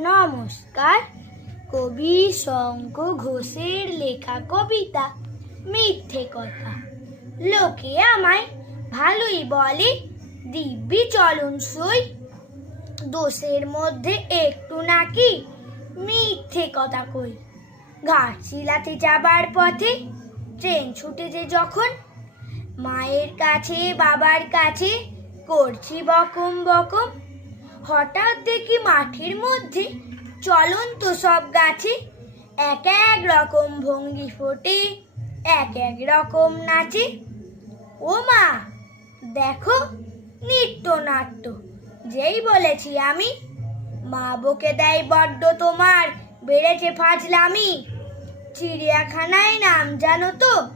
নমস্কার। কবি শঙ্খ ঘোষের লেখা কবিতা মিথ্যে কথা। লোকে আমায় ভালোই বলে, দিব্যি চলন সই, দোষের মধ্যে একটু নাকি মিথ্যে কথা কই। ঘাটশিলাতে যাবার পথে ট্রেন ছুটেছে যখন, মায়ের কাছে বাবার কাছে করছি বকম বকম। হঠাৎ দেখি মাঠের মধ্যে চলন্ত সব গাছে এক এক রকম ভঙ্গি ফোটে, এক এক রকম নাচে। ও মা, দেখো নৃত্যনাট্য। যেই বলেছি আমি, মা বকে দেয় বড্ড তোমার বেড়েছে ফাজলামি। চিড়িয়াখানায় নাম জানো তো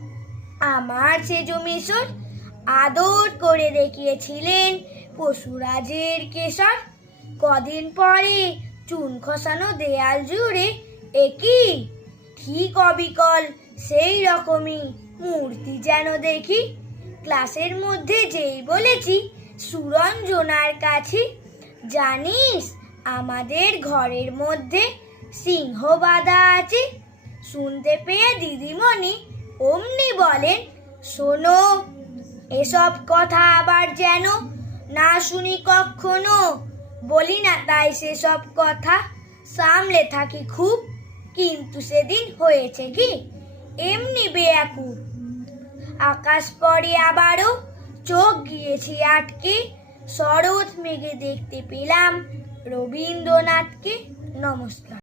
আমার সেজ মিশর, আদর করে দেখিয়েছিলেন পশুরাজের কেশর। কদিন পরে চুন খসানো দেয়াল জুড়ে একই ঠিক অবিকল সেই রকমই মূর্তি যেন দেখি। ক্লাসের মধ্যে যেই বলেছি সুরঞ্জনার কাছে, জানিস আমাদের ঘরের মধ্যে সিংহ বাঁধা আছে। শুনতে পেয়ে দিদিমণি অমনি বলেন, শোনো, এসব কথা আবার যেন না শুনি কখনো। বলি না তাই সেসব কথা, সামলে থাকি খুব, কিন্তু সেদিন হয়েছে কি এমনি বেয়াকুব। আকাশ পরে আবারও চোখ গিয়েছি আটকে, শরৎ মেঘে দেখতে পেলাম রবীন্দ্রনাথকে। নমস্কার।